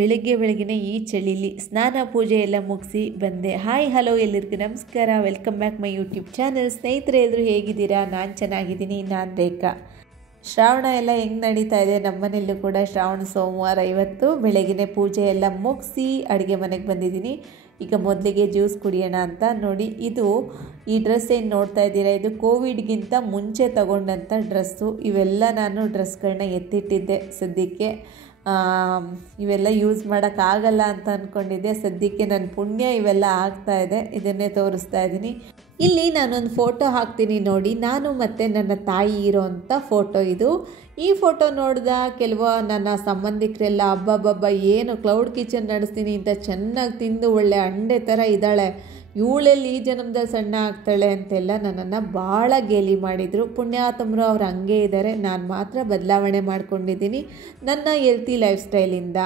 ಬೆಳಗ್ಗೆನೇ ಈ ಚಳಿಲಿ ಸ್ನಾನ ಪೂಜೆ ಎಲ್ಲ ಮುಗಿಸಿ ಬಂದೆ. ಹಾಯ್ ಹಲೋ ಎಲ್ಲರಿಗೂ ನಮಸ್ಕಾರ, welcome back my YouTube channel. ಸ್ನೇಹಿತರೆ ಎಲ್ಲರೂ ಹೇಗಿದ್ದೀರಾ? ನಾನು ಚೆನ್ನಾಗಿದ್ದೀನಿ. ನಾನು ರೇಖಾ. ಶ್ರಾವಣ ಎಲ್ಲ ಹೆಂಗೆ ನಡೀತಾ ಇದೆ? ನಮ್ಮನೆಯಲ್ಲೂ ಕೂಡ ಶ್ರಾವಣ ಸೋಮವಾರ ಇವತ್ತು ಬೆಳಗ್ಗೆನೇ ಪೂಜೆ ಎಲ್ಲ ಮುಗಿಸಿ ಅಡುಗೆ ಮನೆಗೆ ಬಂದಿದ್ದೀನಿ. ಈಗ ಮೊದಲಿಗೆ ಜ್ಯೂಸ್ ಕುಡಿಯೋಣ ಅಂತ. ನೋಡಿ, ಈ ಡ್ರೆಸ್ ಏನು ನೋಡ್ತಾ ಇದ್ದೀರಾ, ಇದು ಕೋವಿಡ್ಗಿಂತ ಮುಂಚೆ ತಗೊಂಡಂಥ ಡ್ರೆಸ್ಸು. ಇವೆಲ್ಲ ನಾನು ಡ್ರೆಸ್ಗಳನ್ನ ಎತ್ತಿಟ್ಟಿದ್ದೆ ಸದ್ಯಕ್ಕೆ. ಇವೆಲ್ಲ ಯೂಸ್ ಮಾಡೋಕ್ಕಾಗಲ್ಲ ಅಂತ ಅಂದ್ಕೊಂಡಿದ್ದೆ. ಸದ್ಯಕ್ಕೆ ನನ್ನ ಪುಣ್ಯ ಇವೆಲ್ಲ ಆಗ್ತಾಯಿದೆ, ಇದನ್ನೇ ತೋರಿಸ್ತಾ ಇದ್ದೀನಿ. ಇಲ್ಲಿ ನಾನೊಂದು ಫೋಟೋ ಹಾಕ್ತೀನಿ ನೋಡಿ, ನಾನು ಮತ್ತು ನನ್ನ ತಾಯಿ ಇರೋವಂಥ ಫೋಟೋ ಇದು. ಈ ಫೋಟೋ ನೋಡಿದ ಕೆಲವು ನನ್ನ ಸಂಬಂಧಿಕರೆಲ್ಲ ಹಬ್ಬ ಏನು ಕ್ಲೌಡ್ ಕಿಚನ್ ನಡೆಸ್ತೀನಿ ಅಂತ ಚೆನ್ನಾಗಿ ತಿಂದು ಒಳ್ಳೆ ಅಂಡೆ ಥರ ಇದ್ದಾಳೆ, ಇವಳೆಲ್ಲಿ ಈ ಜನ್ಮದಲ್ಲಿ ಸಣ್ಣ ಆಗ್ತಾಳೆ ಅಂತೆಲ್ಲ ನನ್ನನ್ನು ಭಾಳ ಗೇಲಿ ಮಾಡಿದರು. ಪುಣ್ಯಾತ್ಮರು ಅವ್ರು ಹಂಗೆ ಇದ್ದಾರೆ, ನಾನು ಮಾತ್ರ ಬದಲಾವಣೆ ಮಾಡ್ಕೊಂಡಿದ್ದೀನಿ ನನ್ನ ಹೆಲ್ತಿ ಲೈಫ್ ಸ್ಟೈಲಿಂದ.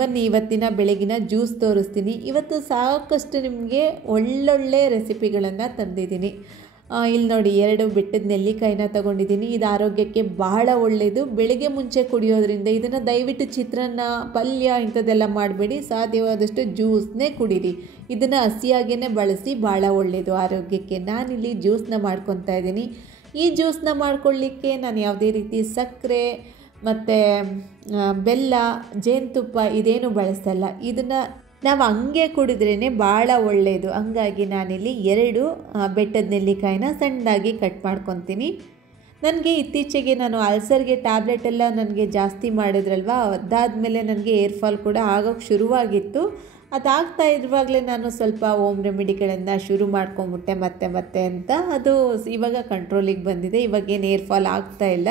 ಬನ್ನಿ ಇವತ್ತಿನ ಬೆಳಗಿನ ಜ್ಯೂಸ್ ತೋರಿಸ್ತೀನಿ. ಇವತ್ತು ಸಾಕಷ್ಟು ನಿಮಗೆ ಒಳ್ಳೊಳ್ಳೆ ರೆಸಿಪಿಗಳನ್ನು ತಂದಿದ್ದೀನಿ. ಇಲ್ಲಿ ನೋಡಿ, 2 ಬೆಟ್ಟದ ನೆಲ್ಲಿಕಾಯಿನ ತೊಗೊಂಡಿದ್ದೀನಿ. ಇದು ಆರೋಗ್ಯಕ್ಕೆ ಬಹಳ ಒಳ್ಳೆಯದು. ಬೆಳಗ್ಗೆ ಮುಂಚೆ ಕುಡಿಯೋದ್ರಿಂದ ಇದನ್ನು ದಯವಿಟ್ಟು ಚಿತ್ರಾನ್ನ, ಪಲ್ಯ ಇಂಥದ್ದೆಲ್ಲ ಮಾಡಬೇಡಿ, ಸಾಧ್ಯವಾದಷ್ಟು ಜ್ಯೂಸ್ನೇ ಕುಡೀರಿ. ಇದನ್ನು ಹಸಿಯಾಗೇ ಬಳಸಿ, ಭಾಳ ಒಳ್ಳೆಯದು ಆರೋಗ್ಯಕ್ಕೆ. ನಾನಿಲ್ಲಿ ಜ್ಯೂಸನ್ನ ಮಾಡ್ಕೊತಾ ಇದ್ದೀನಿ. ಈ ಜ್ಯೂಸನ್ನ ಮಾಡ್ಕೊಳ್ಳಿಕ್ಕೆ ನಾನು ಯಾವುದೇ ರೀತಿ ಸಕ್ಕರೆ ಮತ್ತು ಬೆಲ್ಲ, ಜೇನುತುಪ್ಪ ಇದೇನು ಬಳಸಲ್ಲ. ಇದನ್ನು ನಾವು ಹಂಗೆ ಕುಡಿದ್ರೇ ಭಾಳ ಒಳ್ಳೆಯದು. ಹಂಗಾಗಿ ನಾನಿಲ್ಲಿ 2 ಬೆಟ್ಟದ ನೆಲ್ಲಿಕಾಯಿನ ಸಣ್ಣದಾಗಿ ಕಟ್ ಮಾಡ್ಕೊತೀನಿ. ನನಗೆ ಇತ್ತೀಚೆಗೆ ನಾನು ಅಲ್ಸರ್ಗೆ ಟ್ಯಾಬ್ಲೆಟೆಲ್ಲ ನನಗೆ ಜಾಸ್ತಿ ಮಾಡಿದ್ರಲ್ವ, ಅದಾದಮೇಲೆ ನನಗೆ ಏರ್ ಫಾಲ್ ಕೂಡ ಆಗೋಕ್ಕೆ ಶುರುವಾಗಿತ್ತು. ಅದಾಗ್ತಾ ಇರುವಾಗಲೇ ನಾನು ಸ್ವಲ್ಪ ಹೋಮ್ ರೆಮಿಡಿಗಳನ್ನು ಶುರು ಮಾಡ್ಕೊಂಬಿಟ್ಟೆ ಮತ್ತೆ ಅಂತ. ಅದು ಇವಾಗ ಕಂಟ್ರೋಲಿಗೆ ಬಂದಿದೆ. ಇವಾಗೇನು ಏರ್ ಫಾಲ್ ಆಗ್ತಾಯಿಲ್ಲ.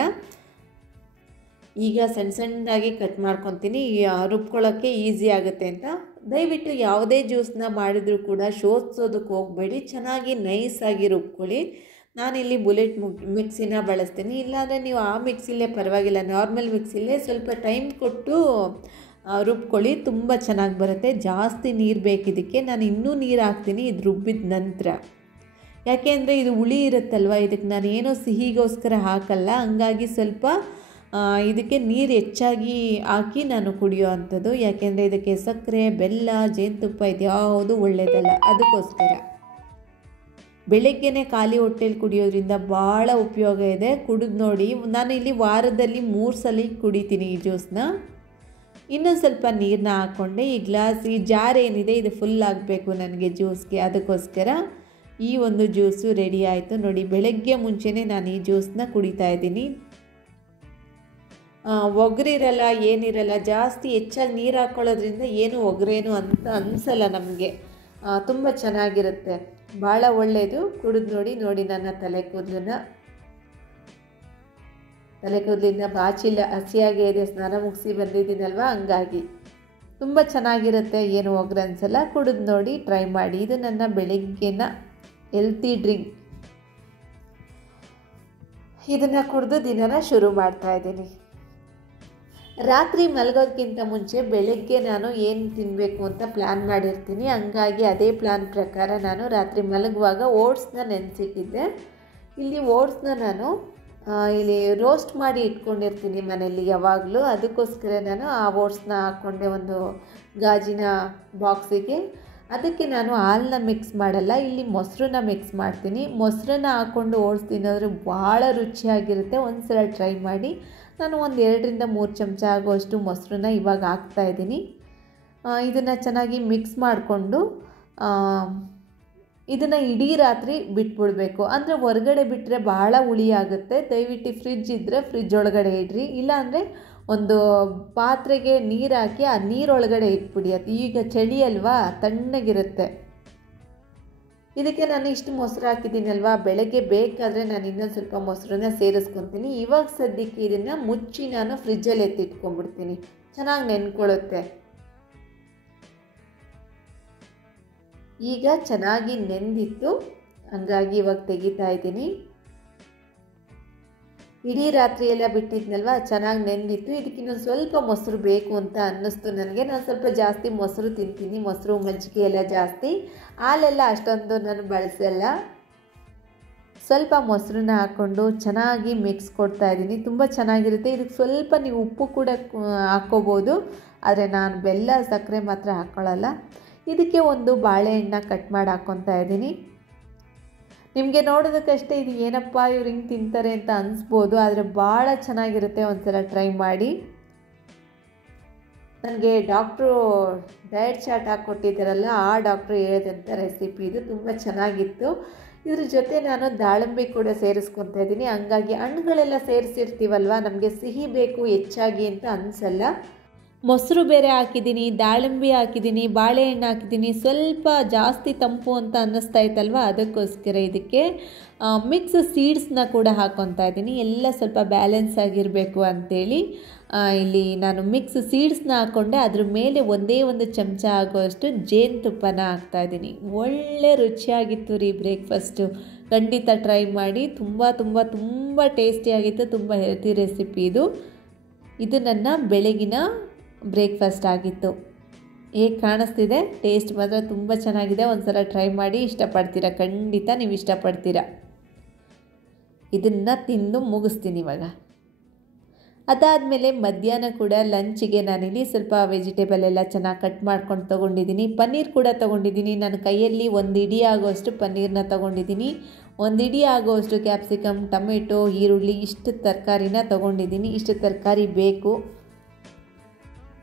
ಈಗ ಸಣ್ಣದಾಗಿ ಕಟ್ ಮಾಡ್ಕೊತೀನಿ, ರುಬ್ಕೊಳ್ಳೋಕ್ಕೆ ಈಸಿ ಆಗುತ್ತೆ ಅಂತ. ದಯವಿಟ್ಟು ಯಾವುದೇ ಜ್ಯೂಸನ್ನ ಮಾಡಿದರೂ ಕೂಡ ಶೋಧಿಸೋದಕ್ಕೆ ಹೋಗಬೇಡಿ, ಚೆನ್ನಾಗಿ ನೈಸಾಗಿ ರುಬ್ಕೊಳ್ಳಿ. ನಾನಿಲ್ಲಿ ಬುಲೆಟ್ ಮಿಕ್ಸಿನ ಬಳಸ್ತೀನಿ. ಇಲ್ಲಾಂದರೆ ನೀವು ಆ ಮಿಕ್ಸಿಲೇ ಪರವಾಗಿಲ್ಲ, ನಾರ್ಮಲ್ ಮಿಕ್ಸಿಲೇ ಸ್ವಲ್ಪ ಟೈಮ್ ಕೊಟ್ಟು ರುಬ್ಕೊಳ್ಳಿ, ತುಂಬ ಚೆನ್ನಾಗಿ ಬರುತ್ತೆ. ಜಾಸ್ತಿ ನೀರು ಬೇಕಿದ್ದಕ್ಕೆ. ನಾನು ಇನ್ನೂ ನೀರು ಹಾಕ್ತೀನಿ ಇದು ರುಬ್ಬಿದ ನಂತರ. ಯಾಕೆಂದರೆ ಇದು ಹುಳಿ ಇರುತ್ತಲ್ವ, ಇದಕ್ಕೆ ನಾನು ಏನೋ ಸಿಹಿಗೋಸ್ಕರ ಹಾಕಲ್ಲ. ಹಂಗಾಗಿ ಸ್ವಲ್ಪ ಇದಕ್ಕೆ ನೀರು ಹೆಚ್ಚಾಗಿ ಹಾಕಿ ನಾನು ಕುಡಿಯೋ ಅಂಥದ್ದು. ಯಾಕೆಂದರೆ ಇದಕ್ಕೆ ಸಕ್ಕರೆ, ಬೆಲ್ಲ, ಜೇನುತುಪ್ಪ ಇದ್ಯಾವುದು ಒಳ್ಳೆಯದಲ್ಲ. ಅದಕ್ಕೋಸ್ಕರ ಬೆಳಗ್ಗೆನೇ ಖಾಲಿ ಹೊಟ್ಟೆಲಿ ಕುಡಿಯೋದ್ರಿಂದ ಭಾಳ ಉಪಯೋಗ ಇದೆ. ಕುಡಿದು ನೋಡಿ, ನಾನು ಇಲ್ಲಿ ವಾರದಲ್ಲಿ 3 ಸಲ ಕುಡಿತೀನಿ ಈ ಜ್ಯೂಸನ್ನ. ಇನ್ನೊಂದು ಸ್ವಲ್ಪ ನೀರನ್ನ ಹಾಕ್ಕೊಂಡೆ. ಈ ಜಾರ್ ಏನಿದೆ ಇದು ಫುಲ್ ಆಗಬೇಕು ನನಗೆ ಜ್ಯೂಸ್ಗೆ. ಅದಕ್ಕೋಸ್ಕರ ಈ ಒಂದು ಜ್ಯೂಸು ರೆಡಿ ಆಯಿತು ನೋಡಿ. ಬೆಳಗ್ಗೆ ಮುಂಚೆನೇ ನಾನು ಈ ಜ್ಯೂಸನ್ನ ಕುಡಿತಾ ಇದ್ದೀನಿ. ಒಗರಿರಲ್ಲ, ಏನಿರಲ್ಲ. ಜಾಸ್ತಿ ಹೆಚ್ಚಾಗಿ ನೀರು ಹಾಕ್ಕೊಳ್ಳೋದ್ರಿಂದ ಏನು ಒಗರೇನು ಅಂತ ಅನಿಸಲ್ಲ ನಮಗೆ. ತುಂಬ ಚೆನ್ನಾಗಿರುತ್ತೆ, ಭಾಳ ಒಳ್ಳೆಯದು. ಕುಡಿದು ನೋಡಿ ನನ್ನ ತಲೆ ಕೂದಲಿನ ಬಾಚಿಲ್ಲ, ಹಸಿಯಾಗೇ ಇದೆ. ಸ್ನಾನ ಮುಗಿಸಿ ಬಂದಿದ್ದೀನಲ್ವ, ಹಂಗಾಗಿ ತುಂಬ ಚೆನ್ನಾಗಿರುತ್ತೆ, ಏನು ಒಗ್ರು ಅನಿಸಲ್ಲ. ಕುಡಿದು ನೋಡಿ, ಟ್ರೈ ಮಾಡಿ. ಇದು ನನ್ನ ಬೆಳಗ್ಗಿನ ಹೆಲ್ತಿ ಡ್ರಿಂಕ್. ಇದನ್ನು ಕುಡಿದು ದಿನನ ಶುರು ಮಾಡ್ತಾಯಿದ್ದೀನಿ. ರಾತ್ರಿ ಮಲಗೋದಕ್ಕಿಂತ ಮುಂಚೆ ಬೆಳಗ್ಗೆ ನಾನು ಏನು ತಿನ್ನಬೇಕು ಅಂತ ಪ್ಲ್ಯಾನ್ ಮಾಡಿರ್ತೀನಿ. ಹಂಗಾಗಿ ಅದೇ ಪ್ಲ್ಯಾನ್ ಪ್ರಕಾರ ನಾನು ರಾತ್ರಿ ಮಲಗುವಾಗ ಓಟ್ಸ್ನ ನೆನೆಸಿಟ್ಟಿದ್ದೆ. ಇಲ್ಲಿ ಓಟ್ಸ್ನ ನಾನು ಇಲ್ಲಿ ರೋಸ್ಟ್ ಮಾಡಿ ಇಟ್ಕೊಂಡಿರ್ತೀನಿ ಮನೆಯಲ್ಲಿ ಯಾವಾಗಲೂ. ಅದಕ್ಕೋಸ್ಕರ ನಾನು ಆ ಓಟ್ಸ್ನ ಹಾಕ್ಕೊಂಡೆ ಒಂದು ಗಾಜಿನ ಬಾಕ್ಸಿಗೆ. ಅದಕ್ಕೆ ನಾನು ಹಾಲನ್ನ ಮಿಕ್ಸ್ ಮಾಡಲ್ಲ, ಇಲ್ಲಿ ಮೊಸರನ್ನ ಮಿಕ್ಸ್ ಮಾಡ್ತೀನಿ. ಮೊಸರನ್ನ ಹಾಕ್ಕೊಂಡು ಓಟ್ಸ್ ತಿನ್ನೋದ್ರೆ ಭಾಳ ರುಚಿಯಾಗಿರುತ್ತೆ. ಒಂದು ಸಲ ಟ್ರೈ ಮಾಡಿ. ನಾನು ಒಂದು 2 ರಿಂದ 3 ಚಮಚ ಆಗೋಷ್ಟು ಮೊಸರನ್ನ ಇವಾಗ ಹಾಕ್ತಾಯಿದ್ದೀನಿ. ಇದನ್ನು ಚೆನ್ನಾಗಿ ಮಿಕ್ಸ್ ಮಾಡಿಕೊಂಡು ಇದನ್ನು ಇಡೀ ರಾತ್ರಿ ಬಿಟ್ಬಿಡಬೇಕು. ಅಂದರೆ ಹೊರಗಡೆ ಬಿಟ್ಟರೆ ಭಾಳ ಹುಳಿ ಆಗುತ್ತೆ. ದಯವಿಟ್ಟು ಫ್ರಿಜ್ ಇದ್ದರೆ ಫ್ರಿಜ್ ಒಳಗಡೆ ಇಡ್ರಿ, ಇಲ್ಲಾಂದರೆ ಒಂದು ಪಾತ್ರೆಗೆ ನೀರು ಹಾಕಿ ಆ ನೀರೊಳಗಡೆ ಇಟ್ಬಿಡಿ. ಅದು ಈಗ ಚಳಿ ಅಲ್ವಾ, ತಣ್ಣಗಿರುತ್ತೆ. ಇದಕ್ಕೆ ನಾನು ಇಷ್ಟು ಮೊಸರು ಹಾಕಿದ್ದೀನಲ್ವ, ಬೆಳಗ್ಗೆ ಬೇಕಾದರೆ ನಾನು ಇನ್ನೊಂದು ಸ್ವಲ್ಪ ಮೊಸರನ್ನ ಸೇರಿಸ್ಕೊತೀನಿ. ಇವಾಗ ಸದ್ಯಕ್ಕೆ ಇದನ್ನು ಮುಚ್ಚಿ ನಾನು ಫ್ರಿಜ್ಜಲ್ಲಿ ಎತ್ತಿಟ್ಕೊಂಡ್ಬಿಡ್ತೀನಿ, ಚೆನ್ನಾಗಿ ನೆನ್ಕೊಳ್ಳುತ್ತೆ. ಈಗ ಚೆನ್ನಾಗಿ ನೆಂದಿತ್ತು, ಹಂಗಾಗಿ ಇವಾಗ ತೆಗಿತಾ ಇದ್ದೀನಿ. ಇಡೀ ರಾತ್ರಿ ಎಲ್ಲ ಬಿಟ್ಟಿದ್ನಲ್ವ, ಚೆನ್ನಾಗಿ ನೆಂದಿತ್ತು. ಇದಕ್ಕೆ ಇನ್ನೊಂದು ಸ್ವಲ್ಪ ಮೊಸರು ಬೇಕು ಅಂತ ಅನ್ನಿಸ್ತು ನನಗೆ. ನಾನು ಸ್ವಲ್ಪ ಜಾಸ್ತಿ ಮೊಸರು ತಿಂತೀನಿ, ಮೊಸರು ಮಜ್ಜಿಗೆ ಎಲ್ಲ ಜಾಸ್ತಿ. ಹಾಲೆಲ್ಲ ಅಷ್ಟೊಂದು ನಾನು ಬಳಸಲ್ಲ. ಸ್ವಲ್ಪ ಮೊಸರನ್ನ ಹಾಕ್ಕೊಂಡು ಚೆನ್ನಾಗಿ ಮಿಕ್ಸ್ ಕೊಡ್ತಾಯಿದ್ದೀನಿ. ತುಂಬ ಚೆನ್ನಾಗಿರುತ್ತೆ. ಇದಕ್ಕೆ ಸ್ವಲ್ಪ ನೀವು ಉಪ್ಪು ಕೂಡ ಹಾಕ್ಕೋಬೋದು. ಆದರೆ ನಾನು ಬೆಲ್ಲ ಸಕ್ಕರೆ ಮಾತ್ರ ಹಾಕ್ಕೊಳ್ಳಲ್ಲ. ಇದಕ್ಕೆ ಒಂದು ಬಾಳೆಹಣ್ಣ ಕಟ್ ಮಾಡಿ ಹಾಕ್ಕೊತಾ ಇದ್ದೀನಿ. ನಿಮಗೆ ನೋಡೋದಕ್ಕಷ್ಟೇ ಇದು ಏನಪ್ಪ ಇವ್ರು ಹಿಂಗೆ ತಿಂತಾರೆ ಅಂತ ಅನಿಸ್ಬೋದು, ಆದರೆ ಭಾಳ ಚೆನ್ನಾಗಿರುತ್ತೆ. ಒಂದು ಸಲ ಟ್ರೈ ಮಾಡಿ. ನನಗೆ ಡಾಕ್ಟ್ರು ಡಯಟ್ ಚಾರ್ಟ್ ಹಾಕ್ಕೊಟ್ಟಿದ್ದಾರಲ್ಲ, ಆ ಡಾಕ್ಟ್ರು ಹೇಳಿದಂಥ ರೆಸಿಪಿ ಇದು ತುಂಬ ಚೆನ್ನಾಗಿತ್ತು. ಇದ್ರ ಜೊತೆ ನಾನು ದಾಳಿಂಬೆ ಕೂಡ ಸೇರಿಸ್ಕೊತಾ ಇದ್ದೀನಿ. ಹಂಗಾಗಿ ಹಣ್ಣುಗಳೆಲ್ಲ ಸೇರಿಸಿರ್ತೀವಲ್ವ, ನಮಗೆ ಸಿಹಿ ಬೇಕು ಹೆಚ್ಚಾಗಿ ಅಂತ ಅನಿಸಲ್ಲ. ಮೊಸರು ಬೇರೆ ಹಾಕಿದ್ದೀನಿ, ದಾಳಿಂಬೆ ಹಾಕಿದ್ದೀನಿ, ಬಾಳೆಹಣ್ಣು ಹಾಕಿದ್ದೀನಿ. ಸ್ವಲ್ಪ ಜಾಸ್ತಿ ತಂಪು ಅಂತ ಅನ್ನಿಸ್ತಾ ಇತ್ತಲ್ವ, ಅದಕ್ಕೋಸ್ಕರ ಇದಕ್ಕೆ ಮಿಕ್ಸ್ ಸೀಡ್ಸ್ನ ಕೂಡ ಹಾಕ್ಕೊತಾ ಇದ್ದೀನಿ. ಎಲ್ಲ ಸ್ವಲ್ಪ ಬ್ಯಾಲೆನ್ಸ್ ಆಗಿರಬೇಕು ಅಂಥೇಳಿ ಇಲ್ಲಿ ನಾನು ಮಿಕ್ಸ್ ಸೀಡ್ಸ್ನ ಹಾಕ್ಕೊಂಡೆ. ಅದ್ರ ಮೇಲೆ ಒಂದೇ ಒಂದು ಚಮಚ ಆಗುವಷ್ಟು ಜೇನುತುಪ್ಪನ ಹಾಕ್ತಾಯಿದ್ದೀನಿ. ಒಳ್ಳೆ ರುಚಿಯಾಗಿತ್ತು ರೀ ಬ್ರೇಕ್ಫಾಸ್ಟು. ಖಂಡಿತ ಟ್ರೈ ಮಾಡಿ. ತುಂಬ ತುಂಬ ತುಂಬ ಟೇಸ್ಟಿಯಾಗಿತ್ತು. ತುಂಬ ಹೆಲ್ತಿ ರೆಸಿಪಿ ಇದು. ಇದು ನನ್ನ ಬೆಳಗಿನ ಬ್ರೇಕ್ಫಾಸ್ಟ್ ಆಗಿತ್ತು. ಹೇಗೆ ಕಾಣಿಸ್ತಿದೆ? ಟೇಸ್ಟ್ ಮಾತ್ರ ತುಂಬ ಚೆನ್ನಾಗಿದೆ. ಒಂದು ಸಲ ಟ್ರೈ ಮಾಡಿ, ಇಷ್ಟಪಡ್ತೀರಾ. ಖಂಡಿತ ನೀವು ಇಷ್ಟಪಡ್ತೀರಾ. ಇದನ್ನು ತಿಂದು ಮುಗಿಸ್ತೀನಿ ಇವಾಗ. ಅದಾದಮೇಲೆ ಮಧ್ಯಾಹ್ನ ಕೂಡ ಲಂಚಿಗೆ ನಾನಿಲ್ಲಿ ಸ್ವಲ್ಪ ವೆಜಿಟೇಬಲ್ ಎಲ್ಲ ಚೆನ್ನಾಗಿ ಕಟ್ ಮಾಡ್ಕೊಂಡು ತೊಗೊಂಡಿದ್ದೀನಿ. ಪನ್ನೀರ್ ಕೂಡ ತೊಗೊಂಡಿದ್ದೀನಿ. ನಾನು ಕೈಯಲ್ಲಿ ಒಂದು ಇಡೀ ಆಗೋಷ್ಟು ಪನ್ನೀರನ್ನ ತೊಗೊಂಡಿದ್ದೀನಿ. ಒಂದು ಇಡೀ ಆಗೋಷ್ಟು ಕ್ಯಾಪ್ಸಿಕಮ್, ಟೊಮೆಟೊ, ಈರುಳ್ಳಿ ಇಷ್ಟು ತರಕಾರಿನ ತೊಗೊಂಡಿದ್ದೀನಿ. ಇಷ್ಟು ತರಕಾರಿ ಬೇಕು.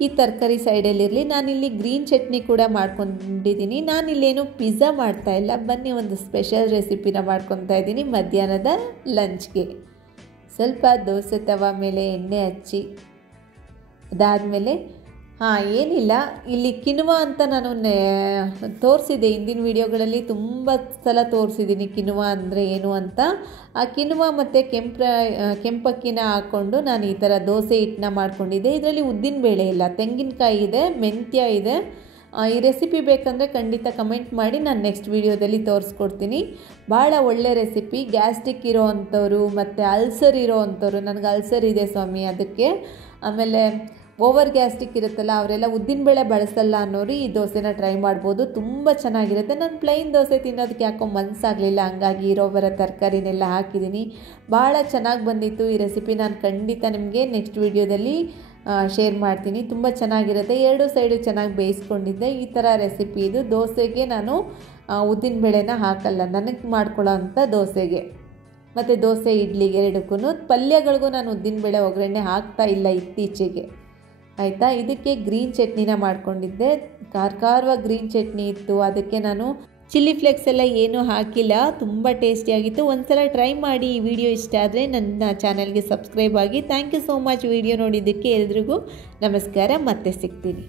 ಈ ತರಕಾರಿ ಸೈಡಲ್ಲಿರಲಿ. ನಾನಿಲ್ಲಿ ಗ್ರೀನ್ ಚಟ್ನಿ ಕೂಡ ಮಾಡ್ಕೊಂಡಿದ್ದೀನಿ. ನಾನಿಲ್ಲೇನು ಪಿಜ್ಜಾ ಮಾಡ್ತಾಯಿಲ್ಲ. ಬನ್ನಿ ಒಂದು ಸ್ಪೆಷಲ್ ರೆಸಿಪಿನ ಮಾಡ್ಕೊತಾ ಇದ್ದೀನಿ ಮಧ್ಯಾಹ್ನದ ಲಂಚ್ಗೆ. ಸ್ವಲ್ಪ ದೋಸೆ ತವ ಮೇಲೆ ಎಣ್ಣೆ ಹಚ್ಚಿ, ಅದಾದಮೇಲೆ ಏನಿಲ್ಲ, ಇಲ್ಲಿ ಕಿನುವ ಅಂತ ನಾನು ತೋರಿಸಿದೆ ಹಿಂದಿನ ವೀಡಿಯೋಗಳಲ್ಲಿ. ತುಂಬ ಸಲ ತೋರಿಸಿದ್ದೀನಿ ಕಿನುವ ಅಂದರೆ ಏನು ಅಂತ. ಆ ಕಿನುವ ಮತ್ತು ಕೆಂಪಕ್ಕಿನ ಹಾಕ್ಕೊಂಡು ನಾನು ಈ ಥರ ದೋಸೆ ಹಿಟ್ಟನ್ನ ಮಾಡ್ಕೊಂಡಿದ್ದೆ. ಇದರಲ್ಲಿ ಉದ್ದಿನಬೇಳೆ ಇಲ್ಲ, ತೆಂಗಿನಕಾಯಿ ಇದೆ, ಮೆಂತ್ಯ ಇದೆ. ಈ ರೆಸಿಪಿ ಬೇಕಂದರೆ ಖಂಡಿತ ಕಮೆಂಟ್ ಮಾಡಿ, ನಾನು ನೆಕ್ಸ್ಟ್ ವೀಡಿಯೋದಲ್ಲಿ ತೋರಿಸ್ಕೊಡ್ತೀನಿ. ಭಾಳ ಒಳ್ಳೆ ರೆಸಿಪಿ. ಗ್ಯಾಸ್ಟ್ರಿಕ್ ಇರೋ ಅಂಥವ್ರು ಮತ್ತು ಅಲ್ಸರ್ ಇರೋ ಅಂಥವ್ರು, ನನಗೆ ಅಲ್ಸರ್ ಇದೆ ಸ್ವಾಮಿ, ಅದಕ್ಕೆ ಆಮೇಲೆ ಓವರ್ ಗ್ಯಾಸ್ಟ್ರಿಕ್ ಇರುತ್ತಲ್ಲ, ಅವರೆಲ್ಲ ಉದ್ದಿನಬೇಳೆ ಬಳಸಲ್ಲ ಅನ್ನೋರು ಈ ದೋಸೆನ ಟ್ರೈ ಮಾಡ್ಬೋದು. ತುಂಬ ಚೆನ್ನಾಗಿರುತ್ತೆ. ನಾನು ಪ್ಲೈನ್ ದೋಸೆ ತಿನ್ನೋದಕ್ಕೆ ಯಾಕೋ ಮನಸ್ಸಾಗಲಿಲ್ಲ, ಹಂಗಾಗಿ ಇರೋ ಬರೋ ತರಕಾರಿನೆಲ್ಲ ಹಾಕಿದ್ದೀನಿ. ಭಾಳ ಚೆನ್ನಾಗಿ ಬಂದಿತ್ತು ಈ ರೆಸಿಪಿ. ನಾನು ಖಂಡಿತ ನಿಮಗೆ ನೆಕ್ಸ್ಟ್ ವೀಡಿಯೋದಲ್ಲಿ ಶೇರ್ ಮಾಡ್ತೀನಿ. ತುಂಬ ಚೆನ್ನಾಗಿರುತ್ತೆ. ಎರಡು ಸೈಡು ಚೆನ್ನಾಗಿ ಬೇಯಿಸ್ಕೊಂಡಿದ್ದೆ. ಈ ಥರ ರೆಸಿಪಿ ಇದು. ದೋಸೆಗೆ ನಾನು ಉದ್ದಿನಬೇಳೆನ ಹಾಕಲ್ಲ, ನನಗೆ ಮಾಡ್ಕೊಳ್ಳೋ ಅಂಥ ದೋಸೆಗೆ ಮತ್ತು ದೋಸೆ ಇಡ್ಲಿಗೆ ಎರಡಕ್ಕೂ. ಪಲ್ಯಗಳಿಗೂ ನಾನು ಉದ್ದಿನಬೇಳೆ ಒಗ್ಗರಣೆ ಹಾಕ್ತಾ ಇಲ್ಲ ಇತ್ತೀಚೆಗೆ, ಆಯಿತಾ. ಇದಕ್ಕೆ ಗ್ರೀನ್ ಚಟ್ನಿನ ಮಾಡ್ಕೊಂಡಿದ್ದೆ. ಖಾರವಾಗಿ ಗ್ರೀನ್ ಚಟ್ನಿ ಇತ್ತು, ಅದಕ್ಕೆ ನಾನು ಚಿಲ್ಲಿ ಫ್ಲೇಕ್ಸ್ ಎಲ್ಲ ಏನೂ ಹಾಕಿಲ್ಲ. ತುಂಬ ಟೇಸ್ಟಿಯಾಗಿತ್ತು. ಒಂದ್ಸಲ ಟ್ರೈ ಮಾಡಿ. ಈ ವಿಡಿಯೋ ಇಷ್ಟ ಆದರೆ ನನ್ನ ಚಾನಲ್ಗೆ ಸಬ್ಸ್ಕ್ರೈಬ್ ಆಗಿ. Thank you so much video ನೋಡಿದ್ದಕ್ಕೆ. ಎಲ್ರಿಗೂ ನಮಸ್ಕಾರ. ಮತ್ತೆ ಸಿಗ್ತೀನಿ.